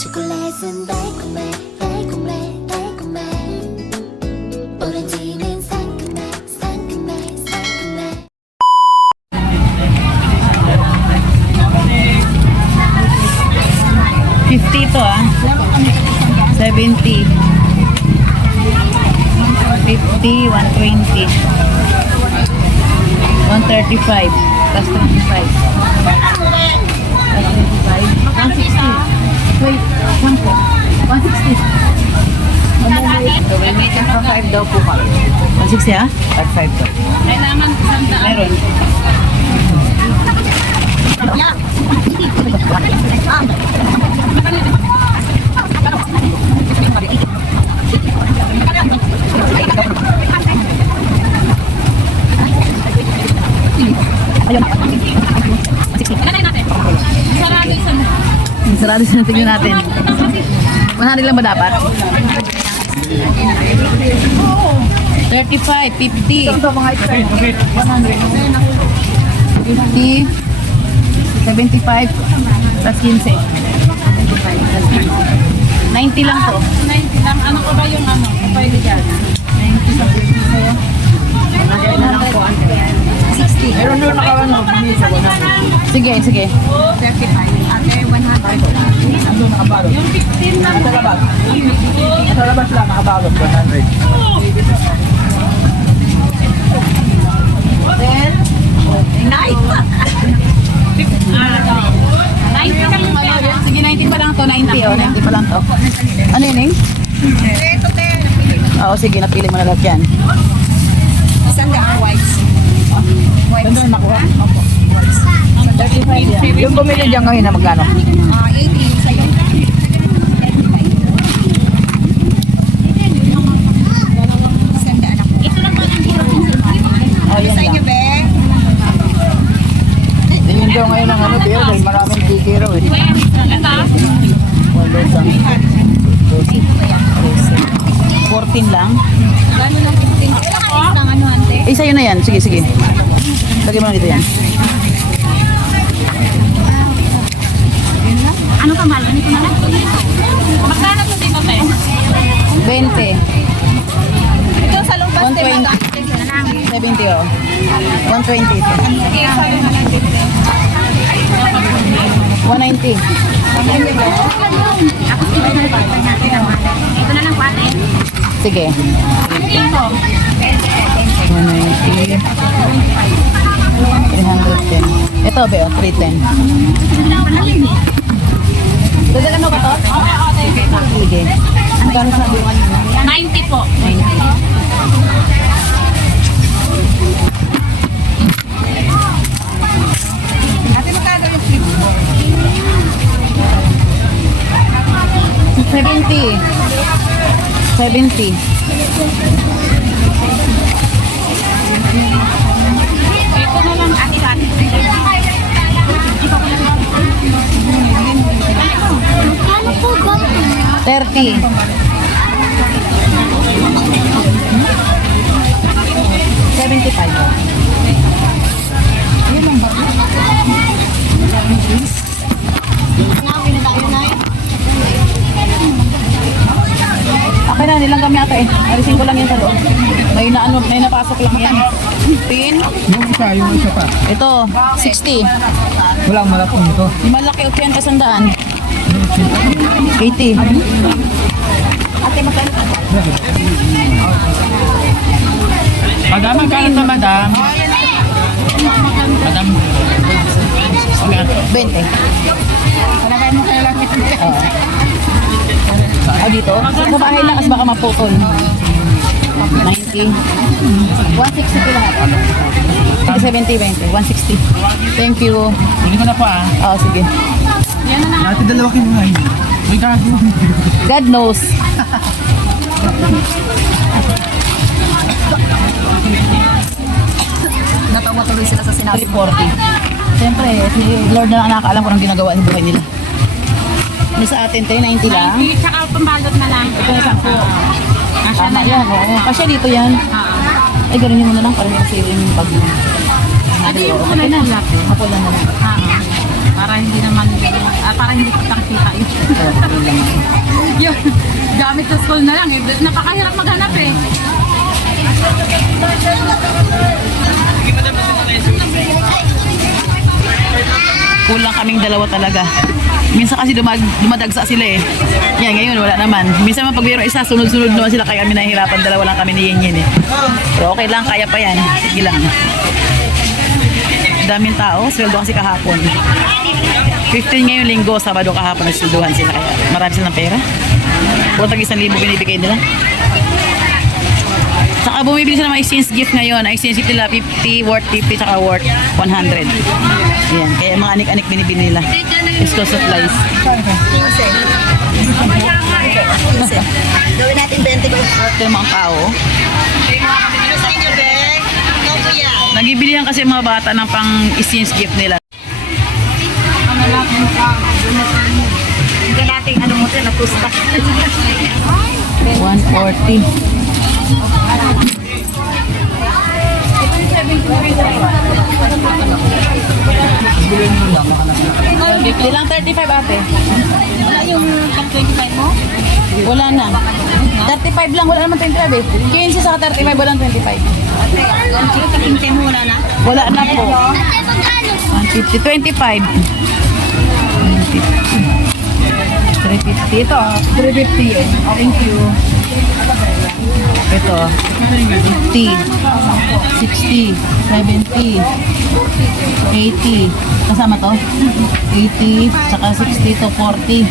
초콜릿은 달콤해 달콤해 달콤해 오렌지는 상큼해 상큼해 상큼해 50 to ah. 70. 50, 120. 135. Plus 25. Plus 25. 160. Wait, 160. So, may meeting for 5 daw po kami. 160 ah? At 5 daw. Meron. Ayun. 160. Sarado isa. Tingnan natin. 100 lang ba dapat? 35, 50. 50, 75 plus 15. 90 lang to. 90 lang. Ano ko ba yung ano? Pwede dyan. 90 sa 50 sa'yo. 60. Meron doon nakawan mo. Sige, sige. 35. Ate, 100. Ando nakabalot. Yung 15 lang. Nasa labas. Nasa labas lang nakabalot. 100. Then, 90 lang yung pera. sige, 90 pa lang to. 90 oh. 90 pa lang to. Ano yun eh? Ito, te. Oo, sige. Napili mo na lahat yan. Isang daan whites. Saan doon nakuha? 35 yan. Yung bumili dyan ngayon na magkano? 80 sa'yo. Isang daan ako. Ito lang ba ang dito? Oh, yan Sa lang. inyo, be? Yun daw ngayon ang ano, pero dahil maraming kikiro eh. Ito? Wala sa 14 lang. Gano'n lang 15? Isang ano, ante? Eh, sa'yo na yan. Sige, sige. Lagay mo na dito yan. Ano ka, Mal? Ano ko na lang? Magkano po dito, te? 20. Ito sa lubas, te. 120. Magkano na lang? 70 oh. 120 ito. Sige, sa'yo na lang 190. Ito na lang po, ate. Sige. Ito. 190. 310. Ito, Beo. 310. Dadagan mo ba to? Sige. Magkano sabi mo kanina? 90 po. 90. Ate, magkano yung flip? 70. 70. Ito na lang, ate, ate. 30. 75. Okay na, nilang kami ata eh. Alisin ko lang yan sa loob. May napasok lang yan. Pin. Yung isa pa. Ito, 60. Walang malapong ito. Yung malaki o yan kasandaan. 80. Madam, magkano sa madam? Madam. 20. Palagay mo kayo lang ito. Oo. Ah, dito? Sa bahay lang kasi baka maputol. 90. 160 ko lahat. 70, 20. 160. Thank you. Hindi ko na pa. Oo, sige. Yan na lang. Dati dalawa kinuha. May gago. God knows. Natawa tuloy sila sa sinabi. 340. Siyempre, si Lord na lang nakakaalam kung anong ginagawa sa buhay nila. Ano sa atin, 390 lang. Tsaka pambalot na lang. Ito na 10. Asya Tama yan, oo. Kasi dito yan. Ay, ganunin mo na lang para yung sa'yo yung bag mo. Ate, yung kulay na lang. Mapulan na lang. Para hindi naman, para hindi kitang-kita yun. Yun, gamit sa school na lang eh. Napakahirap maghanap eh. Kulang kaming dalawa talaga. Minsan kasi dumadagsa sila eh. Yan, ngayon wala naman. Minsan man pag mayroong isa, sunod-sunod naman sila kaya kami nahihirapan. Dalawa lang kami ni Yin eh. Pero okay lang, kaya pa yan. Sige lang. Daming tao, sweldo kasi kahapon. 15 ngayon linggo, Sabado kahapon nagsweldohan sila. Kaya marami silang pera. Puro tag 1,000 binibigay nila. Saka bumibili sila ng mga exchange gift ngayon. Ang exchange gift nila 50, worth 50, saka worth 100. Yan. Kaya mga anik-anik binibili nila. School supplies. Gawin natin 20 guys. Ito yung mga tao. Nagibili yan kasi mga bata ng pang exchange gift nila. Hindi natin ano mo ito, natusta. 140. Bibili lang 35 ate. Wala yung pag 25 mo? Wala na. 35 lang, wala naman 25 eh. 15 sa 35, walang 25. Ang kilo, kapintay mo wala na? Wala na po. 150, 25. 350. Ito, 350 eh. Thank you. Ito, 50, 60, 70, 80. Kasama to? 80, saka 60 to 40.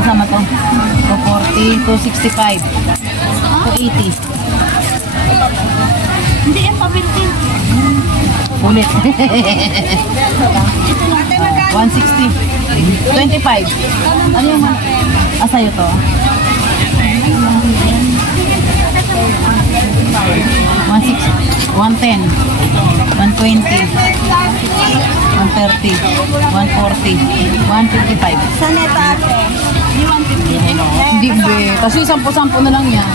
Kasama to? To 40 to 65. To 80. Hindi yung pabintin. Ulit. 160. 25. Ano yung sa'yo to? 110, 120, 130, 140, 155. Saan ito ate? Hindi 150. Hindi be. Kasi 10-10 na lang yan.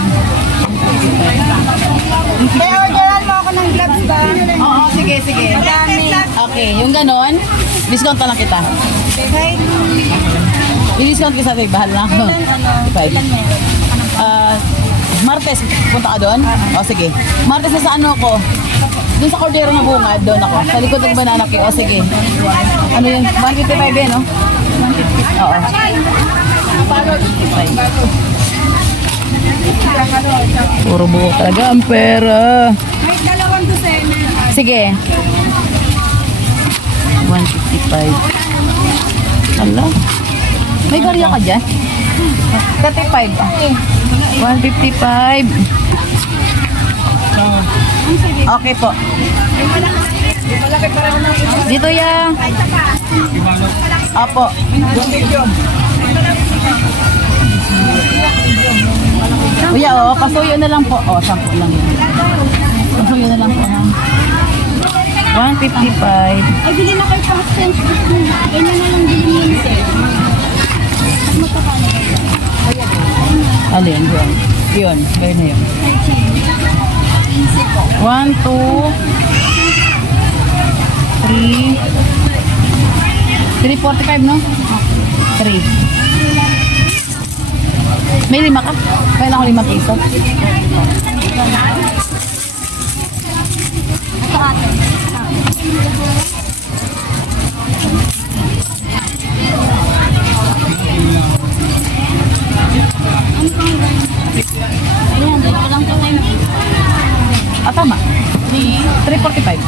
Kaya orderan mo ako ng gloves ba? Oo, sige, sige. Okay, yung ganon, discount na lang kita. Kahit I-discount kita sa'yo, bahal na ako. 5. Martes, punta ka doon? O sige. Martes na sa ano ko? Doon sa Cordero na Bungad, doon ako. Sa likod ng banana cake. O sige. Ano yun? 155 yan, no? 150. Oo. 155. Puro buhok talaga ang pera. may dalawang dosena. Sige. 155. Hala. May barya ka dyan? 35. 155. Okay po. Dito ya. Apo. Kuya, oh, pasuyo na lang po. Oh, 10 lang yan. Pasuyo na lang po. Ha? 155. Ay, bili na kayo pang sense. Ganyan na lang bilhin yun sir. Alin, yun. Yun, gaya na yun. 1, 2, 3, 345, no? 3. May 5 ka? Kailangan ko 5 piso. Ito ate. Ayan, dito lang po tayo. Ah, tama. 345.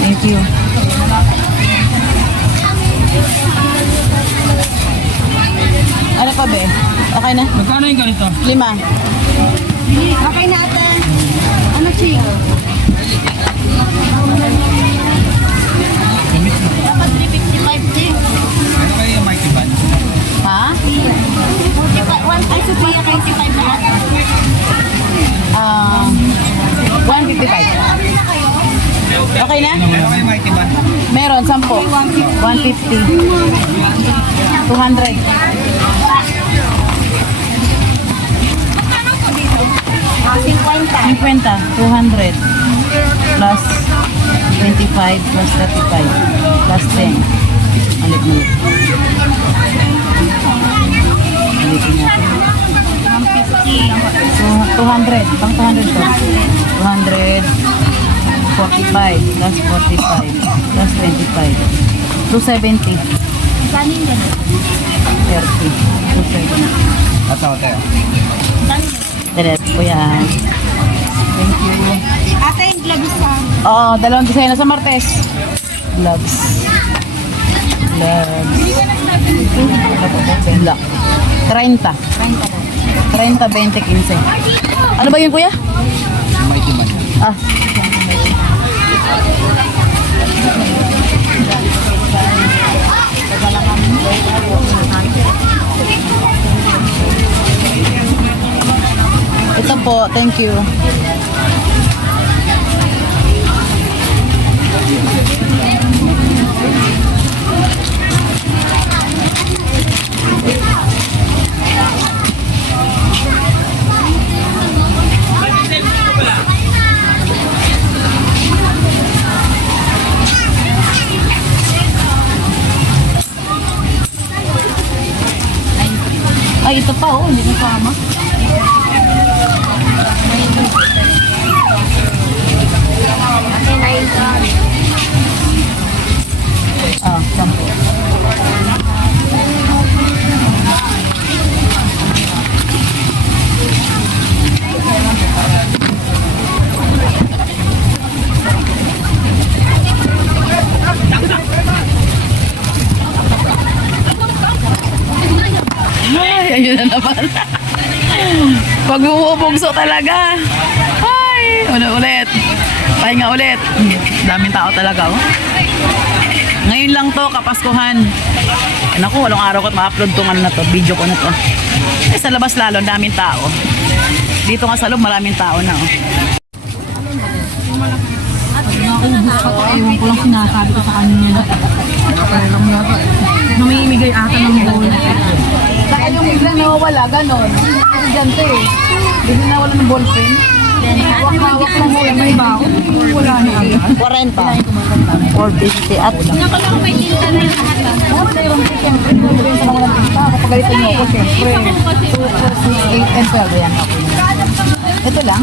Thank you. Ano pa be? Okay na? Magkano yung ganito? 5. Okay na ate. Ano siya? Dapat 355 din. Ano kayo yung mighty band? Ha? 45, ay, Sophia, 25 na. 155. Okay na? Ano kayo yung mighty band? Meron, 10. 150. 200. 50. 200. Plus 25. 35 plus 35 plus 10. Malit. Malitin natin. 150. So, 200. Pang 200 to. 200. 45 plus 45 plus 25. 270. Kanin yan. 30. 270. At ako tayo. Direct po yan. Thank you. Ate, yung gloves sa... Oo, dalawang design sa Martes. Gloves. Gloves. Lock. 30. 30, 20, 15. Ano ba yun, kuya? Mighty Band. Ah. Ito po, thank you. Ay, ito pa oh, hindi kasama. Ah, sampo. Ay, ayun na naman. Pag bumubugso talaga. Ay, ulit. Pahinga ulit. Daming tao talaga, oh. Ngayon lang to, Kapaskuhan. Ay, naku, walong araw ko't ma-upload tong ano na to, video ko na to. Ay, sa labas lalo, daming tao. Dito nga sa loob, maraming tao na, oh. Naubos ka to, ewan ko lang sinasabi ko sa kanya. Alam mo yata. Namimigay ata ng bowl. Saka yung biglang nawawala, ganon. Estudyante eh. Biglang nawawala ng ballpen. Hawak-hawak lang mo, may bao. Wala na agad. 40. 450 at... Nakalong may tinta na yung lahat. Mayroon ko siyempre. Mayroon sa mga tinta. Kapag ganito mo ako, siyempre. 2, 4, 6, 8, and 12. Yan ako. Ito lang?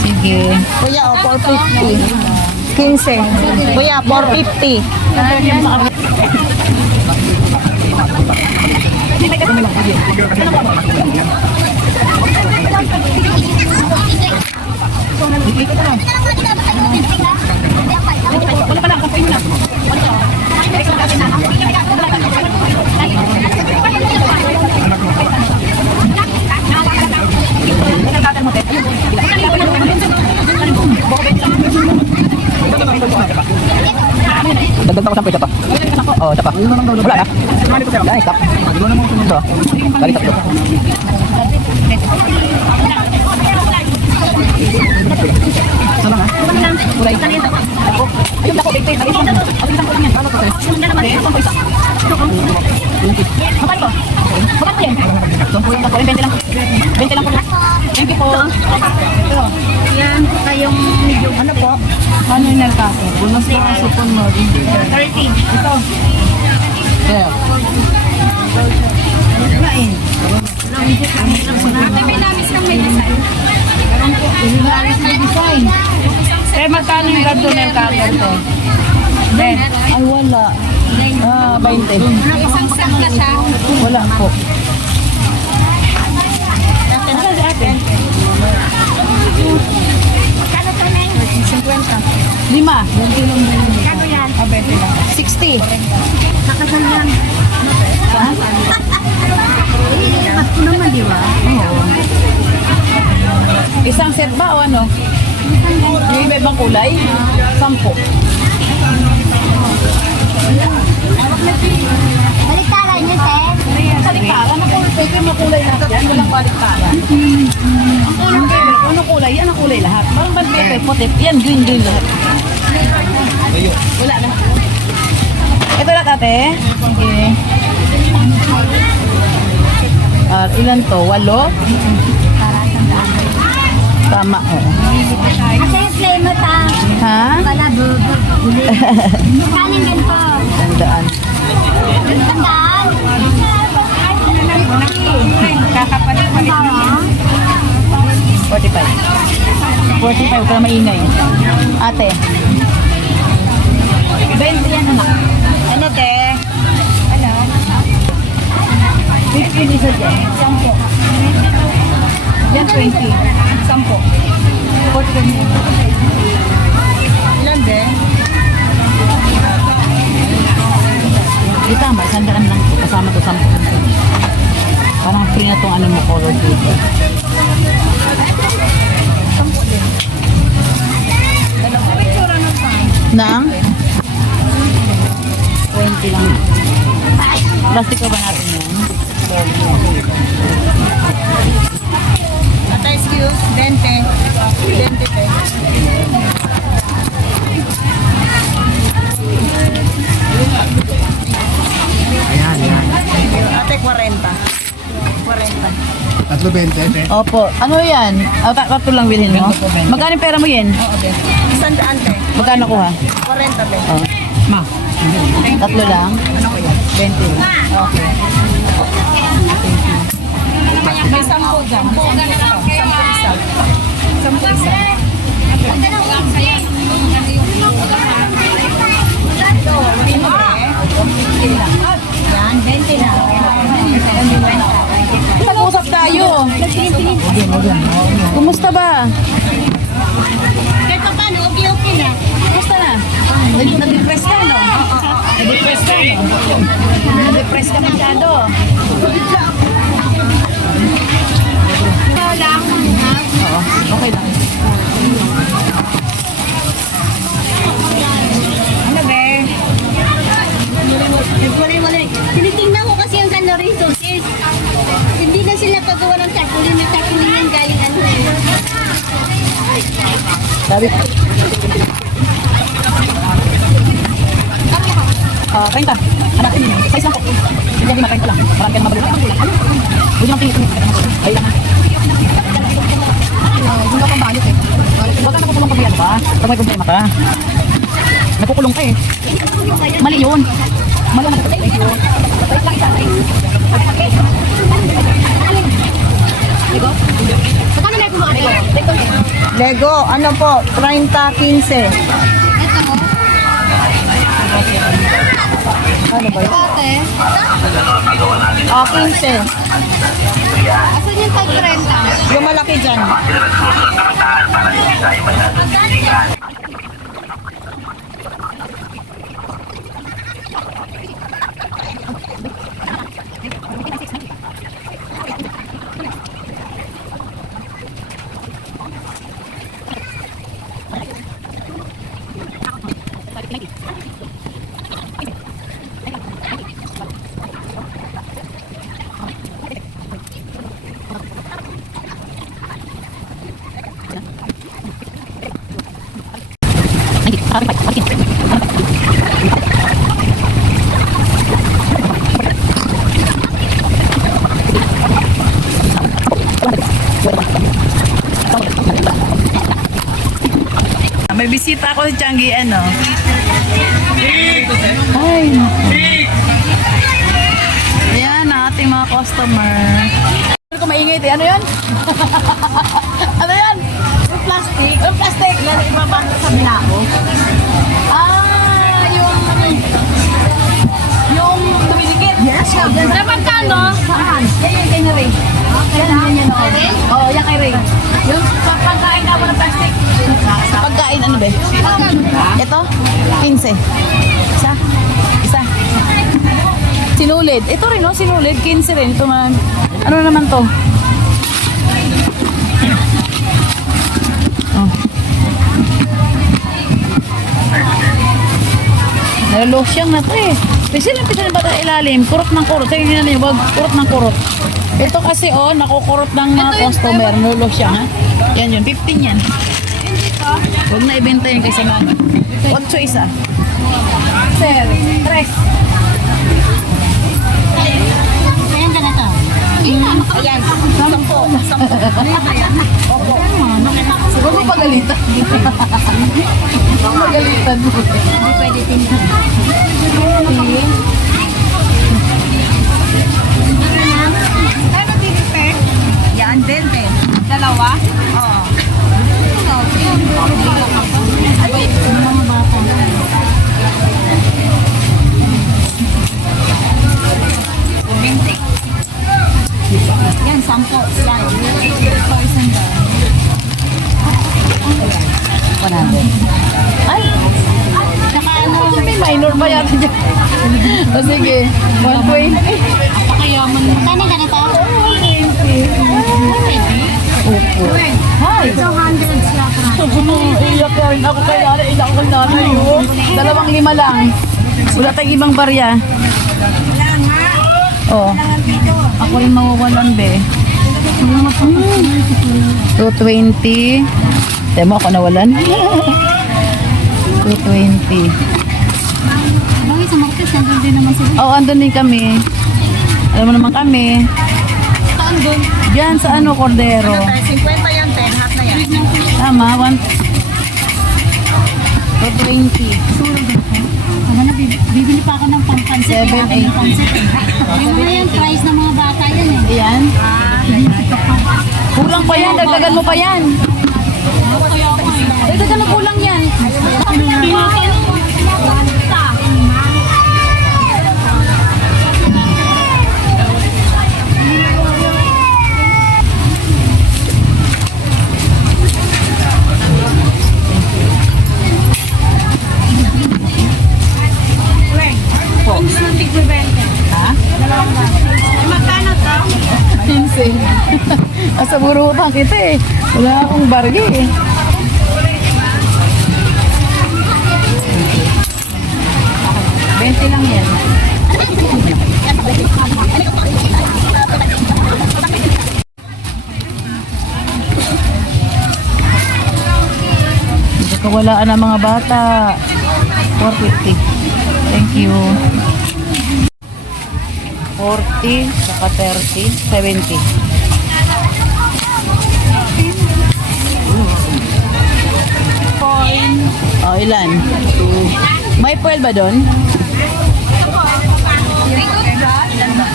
Sige. Kuya, o, 450. 15. Kuya, 450. Dagdag pa ko sa pa. Oo, isa pa. Wala na. Ay, stop. Ito. Bali tatlo. Sana nga. Kulay. Ayun, dako, big face. Ayun, dako, yan. Ano to, sir? Ayun, po isa. Makan ko. Makan ko yan. Tumpo yung dako, 20 lang. 20 lang po. Thank you po. Ito. Yan, kayong medyo Ano po? Ano yung nalkako? Bunas na ang supon mo. 30. Ito. There. Kumain. Ate, may lamis lang may design. Hindi na alis na design. Eh, magkano yung ganito ng kakal to? Ay, wala. Ah, 20. Isang set na siya. Wala po. Kano to na yun? 50. 5. Kano yan? 60. Nakasal yan. Pasko naman, di ba? Oo. Isang set ba o ano? Yung iba-ibang kulay? 10. Baliktaran niyo, Ted. Baliktaran na kulay. Pwede makulay lahat yan. Walang baliktaran. Ang kulay paper, ano kulay? Yan ang kulay lahat. Parang band paper, puti. Yan, green lahat. Wala na. Ito lahat ate. Sige. Ilan to? 8? Tama, oo. Asa yung flame mo, ta? Ha? Malabo. Kanin ganito. Tandaan. Tandaan. Kakapalit-palit na. 45. 45, para maingay. Ate. 20 yan, anak. Ano, te? 50 isa dyan. 10. Yan, 20. 10. 45 yan. Ilan, te? Di tama, 100 lang. Kasama to 10. Parang free na tong ano mo, color dito. Nang? 20 lang. Plastic ka ba natin yan? Ata excuse, 20. 20, te. Ate, 40. 40. Tatlo 20. Opo. Ano yan? Tatlo lang bilhin mo? Magkano yung pera mo yan? Isang daan, te. Magkano ko ha? 40, te. Oh. Tatlo lang? 20 lang. Okay. May 10 dyan. 10 isa. 10 isa. Yan, 20 na. Nag-usap tayo. Kumusta ba? Kahit pa paano, okay na. Kumusta na? Na-depress ka, no? Na-depress ka, no? Na-depress ka masyado. Oo, okay lang. Ano, be? Wala. Tinitingnan ko kasi yung San Lorenzo is hindi na sila pagawa ng tarpaulin na tarpaulin yan galing ano eh. Sabi. 30. Hanapin mo. Size lang po. Hindi na 30 lang. Marami ka na mabalik. Huwag niyong tingin. Ay lang. Hindi ka pang bayot eh. Huwag ka nakukulong pag may ano ka. Pag may problema ka. Nakukulong ka eh. Mali yun. Mali yun. Thank you. Magkano na kumuha kayo? Lego, ano po? 30-15. Ano ba yun? Ate, 15. asan yung tag 30? Yung malaki dyan. May bisita ako sa Changi, ano? Ay, naku. Ayan, ang ating mga customer. Ano ko maingay, te? Ano yan? Ano yan? Yung plastic. Yung plastic. Yan, ibabang sa bilao. Yung dumidikit. Yes. Dapat ka, no? Saan? Yan yung kay Ray. Yan, oh. Oo, yan kay Ray. Yung pagkain na mo ng plastic. Pagkain, ano ba? Ito? 15. Isa. Sinulid. Ito rin, no? Sinulid. 15 rin. Ito man. Ano naman to? Oh. Nalosyang na to eh. Pisil na bata ilalim. Kurot ng kurot. Sige nga na wag kurot ng kurot. Ito kasi oh, nakukurot ng mga customer. Nalosyang ha. Yan yun. 15 yan. Huwag na ibenta yun kasi mga 8 isa. Sir, 3. Ayan ka na to. Ayan, 10. Siguro pagalitan. Pagalitan yan. Hindi pwede tingnan. Yan, 20. Dalawa? Oo. Yan, 10. Yan. Ito, isang daan. 100. Ay! Saka ano, May minor pa yata dyan. O sige, 120. Napakayaman mo. kano ganito? Opo. Hi! 200 sila Iyak ka rin ako kay nanay. Iyak ako kay nanay. 2.5 lang. Wala tayong ibang barya. Oh. Ako rin mawawalan, be. 220. Temo ako nawalan. 220. Bagay sa Marcos, nandun din naman sila. Oh, andun din kami. Alam mo naman kami. Saan doon? Diyan sa ano, Cordero. 50 yan, 10. Half na yan. Tama, 220. Ano na, bibili pa ako ng pampansit. 7, 8. Yung mga yan, price ng mga bata yan eh. Ayan. Kulang pa yan, dagdagan mo pa yan. Dagdagan mo kulang yan. Ha? Magkano to? 15. Asa burutan kita eh. Wala akong bargi eh. $20 lang yan. Hindi kawalaan ang mga bata. 450. Thank you. 40, saka 30, 70. Oh, ilan? May foil ba doon?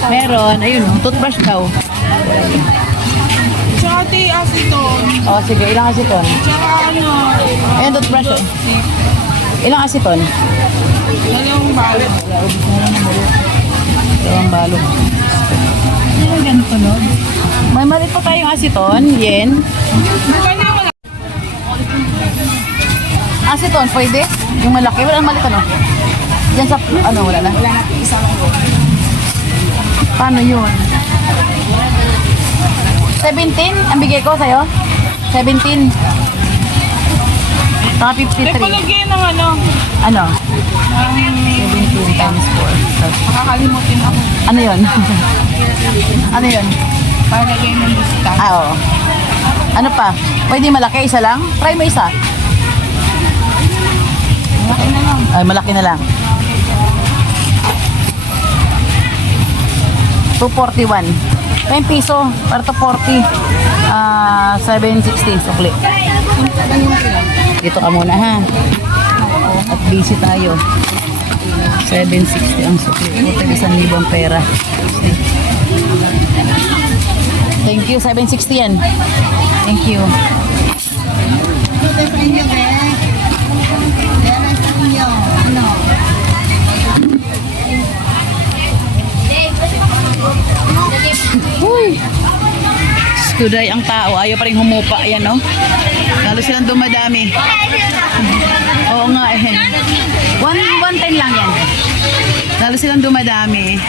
Meron. Ayun, toothbrush daw. Tsaka aceton. Oh, sige. Ilang asiton? Tsaka ano, Ayun, toothbrush. Oh. Ilang asiton? dalawang balot. Dalawang balot. Ano ganito, no? May malit pa tayong asiton. Yen. Magkano naman? Asiton, pwede? Yung malaki. Walang malit ano? Diyan sa, ano, wala na? Wala na, isa lang po. Paano yun? 17? Ang bigay ko sa'yo? 17. Saka 53. Palagyan ng ano, Ano? 17 times 4. makakalimutin ako. Ano yun? Ano yun? Palagay ng lista. Ah, oo. Ano pa? Pwede malaki, isa lang? Try mo isa. Malaki na lang. Ay, malaki na lang. 241. 10 piso para to 40. 760 sukli. Dito ka muna ha. At busy tayo. 760 ang sukli. Ito 1,000 ang pera. Thank you. 760 yan. Thank you. Ito sa inyo, eh. Yan ang sa inyo. Ano? Uy! Studay ang tao. Ayaw pa rin humupa. Ayan, no? Lalo silang dumadami. Oo nga eh. 110 lang yan. Lalo silang dumadami.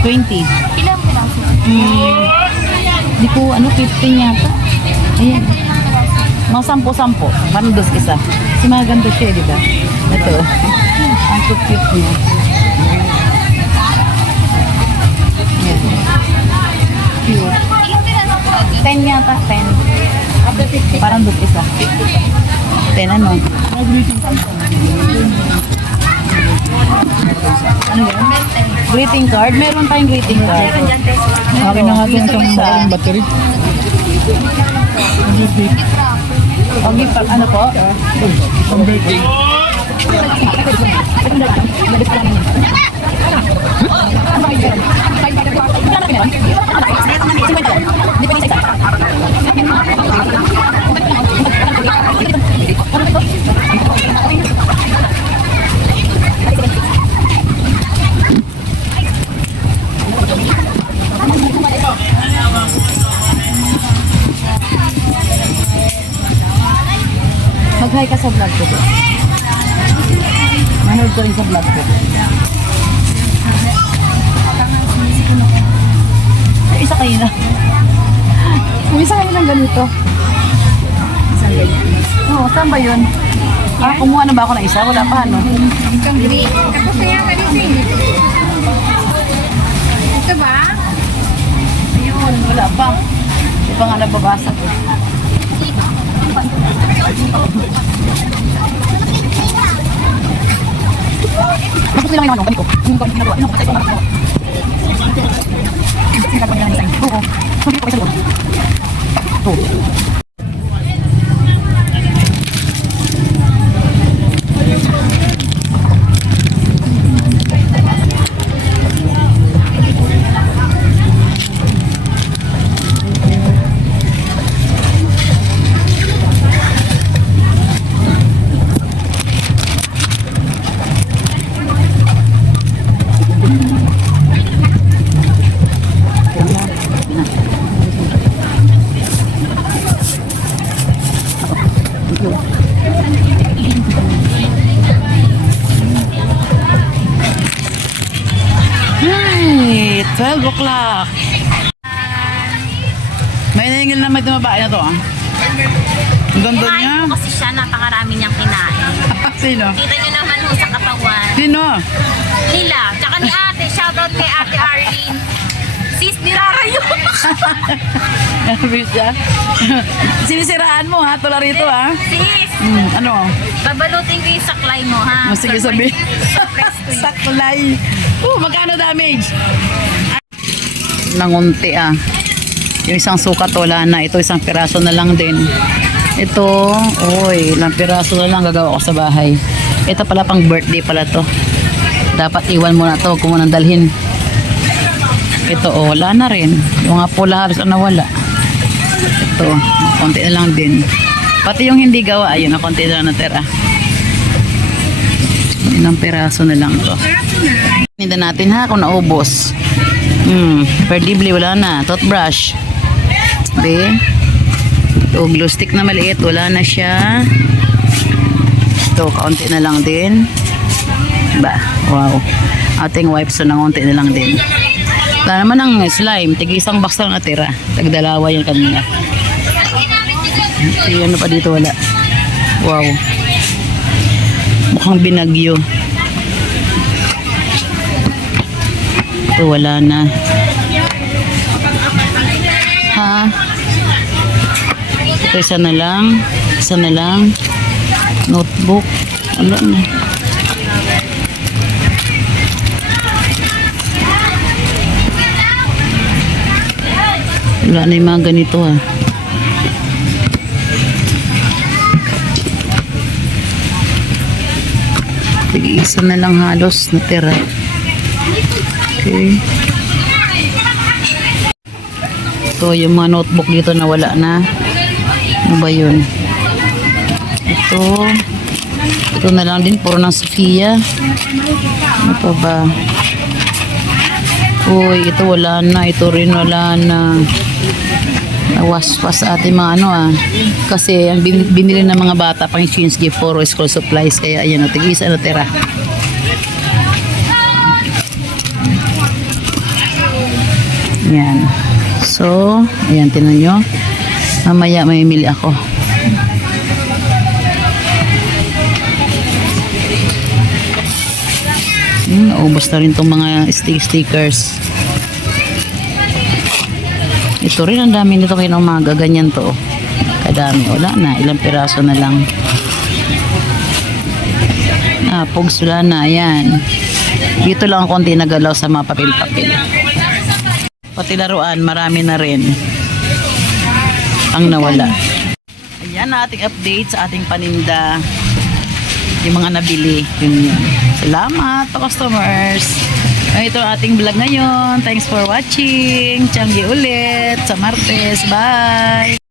20. Ilang piraso? Di ko, 15 yata. Ayan. Mga 10-10. Parang dos isa. Kasi maganda siya, di ba? Ito. Ang cute niya. Ayan. Cute. 10 yata, 10. Parang dos isa. 10 ano? Ano yun? Greeting card? Meron tayong greeting card. Okay na nga itong battery. O, gift pack, ano po? Mag-hi ka sa vlog ko. Manood ko rin sa vlog ko. Ay, isa kayo na. Isa kayo ng ganito. Isang ganyan. Oo, saan ba yun? Ah, kumuha na ba ako ng isa? Wala pa, ano? Ako kaya ka rin eh. Ito ba? Ayun, wala pa. Hindi pa nga nababasa ko. Bakit lang yung ano? Ganito. Yung ganito ginagawa. Ano ko sa ito? Nagagawa niya ng design. Oo. Sabi ko kayo sa loob. Oo. Hey, 12 o'clock. May nahingil na may tumabae na to, ah. Ang ganda niya. Kinain ko kasi siya, napakarami niyang kinain. Sino? Kita niyo naman ho sa katawan. Sino? Nila, tsaka ni ate, shoutout kay ate Arlene. Sis, nirarayo. Sabi siya. Sinisiraan mo, ha? Tula rito, ha? Sis, Ano? babalutin ko yung saklay mo, ha? Oh, sige, sabi. Surprise ko yun. Saklay. Magkano damage? Nangunti, ah. Yung isang sukat, wala na. Ito, isang piraso na lang din. Ito, oy, ilang piraso na lang gagawa ko sa bahay. Ito pala pang birthday pala to. Dapat iwan mo na to kung mo nang dalhin. Ito, wala na rin. Yung nga pula halos na wala. Ito, konti na lang din. Pati yung hindi gawa, ayun, konti na lang natira. Ilang piraso na lang to. Tinda natin ha kung naubos. Perdibly, wala na. Toothbrush. Okay. Ito, glue stick na maliit. Wala na siya. Ito, kaunti na lang din. Ba, wow. Ating wipes na kaunti na lang din. Wala naman ang slime. Tig-isang box lang natira. Tagdalawa yan kanina. Ano pa dito, wala. Wow. Mukhang binagyo. Ito, wala na. Ha? Ito, isa na lang. Isa na lang. Notebook. Wala na. Wala na yung mga ganito, ha. Isa na lang halos natira. Okay. Ito yung mga notebook dito na wala na. Ano ba yun? Ito na lang din. Puro ng Sophia. Ano pa ba? Uy, ito wala na. Ito rin wala na. Nawaspas sa ating mga ano, ah. Kasi ang binili ng mga bata pang change gift for school supplies. Kaya ayan, tig-isa na tira. Ayan. So, ayan, tinan nyo. Mamaya may mili ako. Naubos na rin itong mga stickers. Ito rin, ang dami nito kayo ng mga ganyan to. Kadami. Wala na. Ilang piraso na lang. Pugs wala na. Ayan. Dito lang konti nagalaw sa mga papel-papel. Pati laruan, marami na rin ang nawala. Ayan. ating update sa ating paninda. Yung mga nabili. Yun. Salamat to customers. Ito ang ating vlog ngayon. Thanks for watching. Tiyanggi ulit sa Martes. Bye!